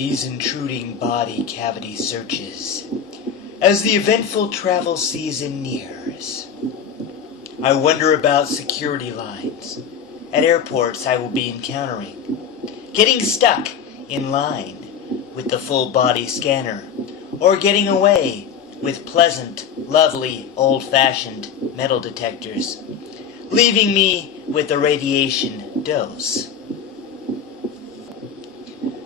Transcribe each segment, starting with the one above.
these intruding body cavity searches. As the eventful travel season nears, I wonder about security lines at airports I will be encountering, getting stuck in line with the full body scanner, or getting away with pleasant, lovely, old-fashioned metal detectors, leaving me with a radiation dose.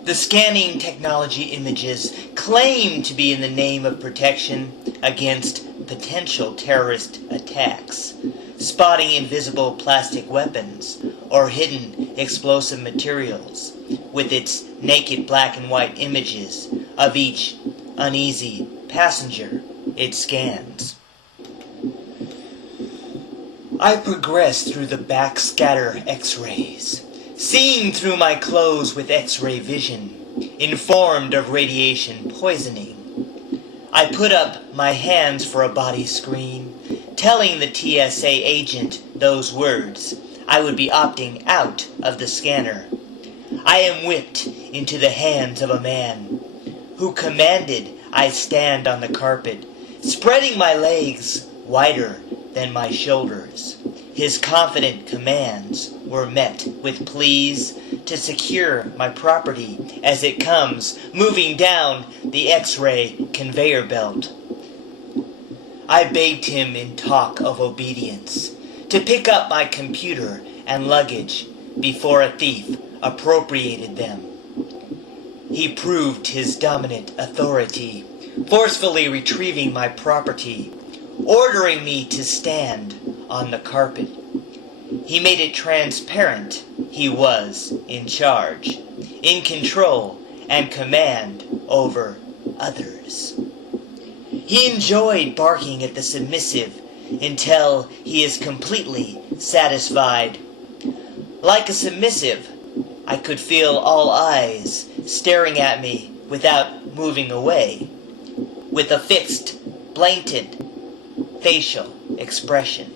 The scanning technology images claim to be in the name of protection against potential terrorist attacks, spotting invisible plastic weapons or hidden explosive materials, with its naked black and white images of each uneasy passenger it scans. I progress through the backscatter X-rays, seeing through my clothes with X-ray vision, informed of radiation poisoning. I put up my hands for a body screen, telling the TSA agent those words. I would be opting out of the scanner. I am whipped into the hands of a man who commanded I stand on the carpet, spreading my legs wider than my shoulders. His confident commands were met with pleas to secure my property as it comes moving down the X-ray conveyor belt. I begged him in talk of obedience to pick up my computer and luggage before a thief appropriated them. He proved his dominant authority, forcefully retrieving my property, ordering me to stand on the carpet. He made it transparent he was in charge, in control, and command over others. He enjoyed barking at the submissive until he is completely satisfied. Like a submissive, I could feel all eyes staring at me without moving away, with a fixed, blatant facial expression.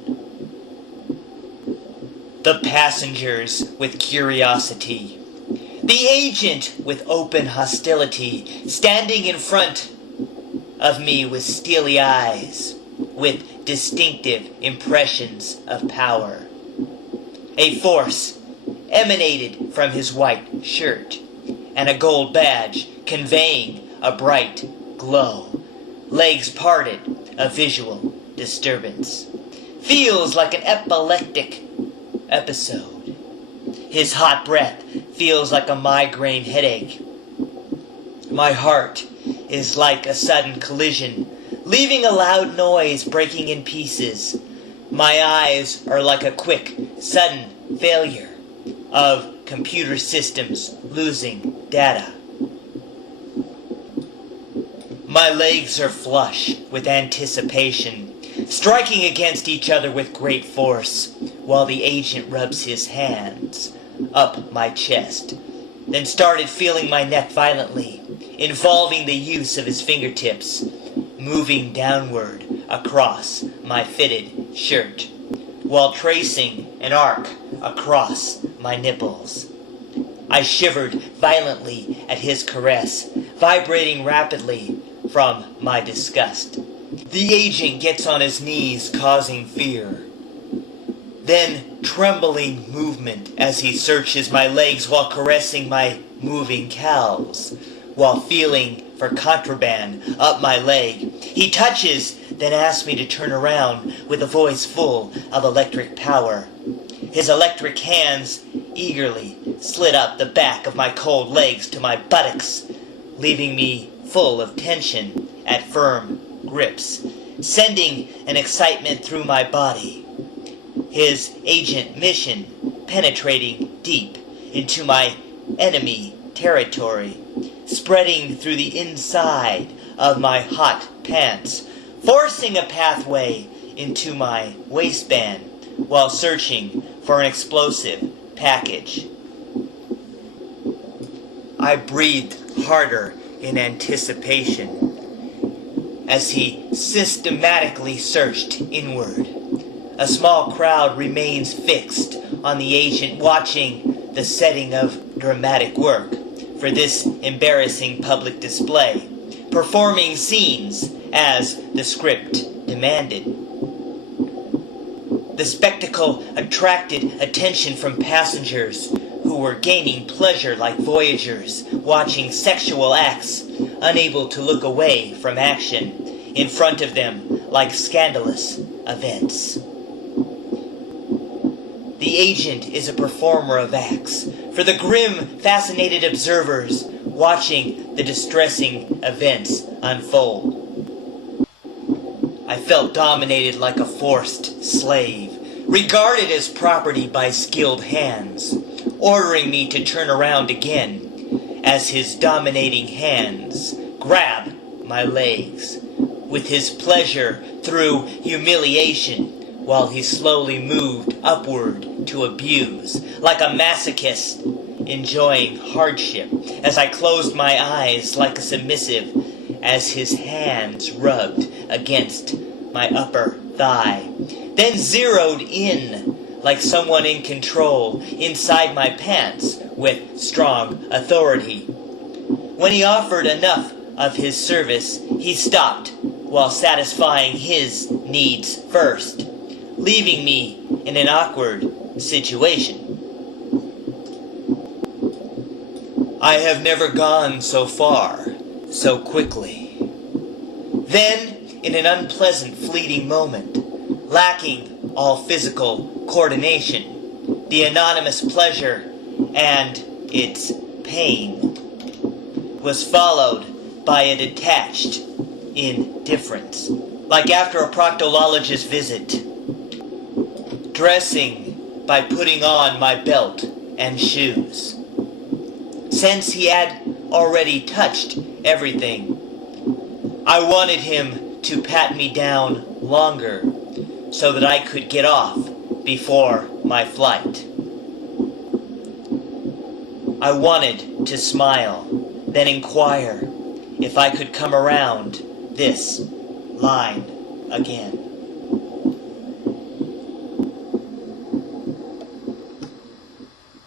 The passengers with curiosity, the agent with open hostility, standing in front of me with steely eyes, with distinctive impressions of power. A force emanated from his white shirt, and a gold badge conveying a bright glow. Legs parted, a visual disturbance. Feels like an epileptic episode. His hot breath feels like a migraine headache. My heart is like a sudden collision, leaving a loud noise breaking in pieces. My eyes are like a quick, sudden failure of computer systems losing data. My legs are flush with anticipation, striking against each other with great force, while the agent rubs his hands up my chest, then started feeling my neck violently, involving the use of his fingertips, moving downward across my fitted shirt, while tracing an arc across my nipples. I shivered violently at his caress, vibrating rapidly from my disgust. The agent gets on his knees, causing fear. Then trembling movement as he searches my legs while caressing my moving calves, while feeling for contraband up my leg. He touches, then asks me to turn around with a voice full of electric power. His electric hands eagerly slid up the back of my cold legs to my buttocks, leaving me full of tension at firm grips, sending an excitement through my body. His agent mission penetrating deep into my enemy territory, spreading through the inside of my hot pants, forcing a pathway into my waistband while searching for an explosive package. I breathed harder in anticipation as he systematically searched inward. A small crowd remains fixed on the agent, watching the setting of dramatic work, for this embarrassing public display, performing scenes as the script demanded. The spectacle attracted attention from passengers who were gaining pleasure like voyagers watching sexual acts, unable to look away from action in front of them like scandalous events. The agent is a performer of acts for the grim, fascinated observers watching the distressing events unfold. I felt dominated like a forced slave, regarded as property by skilled hands, ordering me to turn around again as his dominating hands grab my legs, with his pleasure through humiliation, while he slowly moved upward to abuse, like a masochist enjoying hardship, as I closed my eyes like a submissive, as his hands rubbed against my upper thigh, then zeroed in like someone in control inside my pants with strong authority. When he offered enough of his service, he stopped while satisfying his needs first, leaving me in an awkward situation. I have never gone so far, so quickly. Then, in an unpleasant fleeting moment, lacking all physical coordination, the anonymous pleasure and its pain was followed by a detached indifference, like after a proctologist's visit, dressing by putting on my belt and shoes. Since he had already touched everything, I wanted him to pat me down longer so that I could get off before my flight. I wanted to smile, then inquire if I could come around this line again.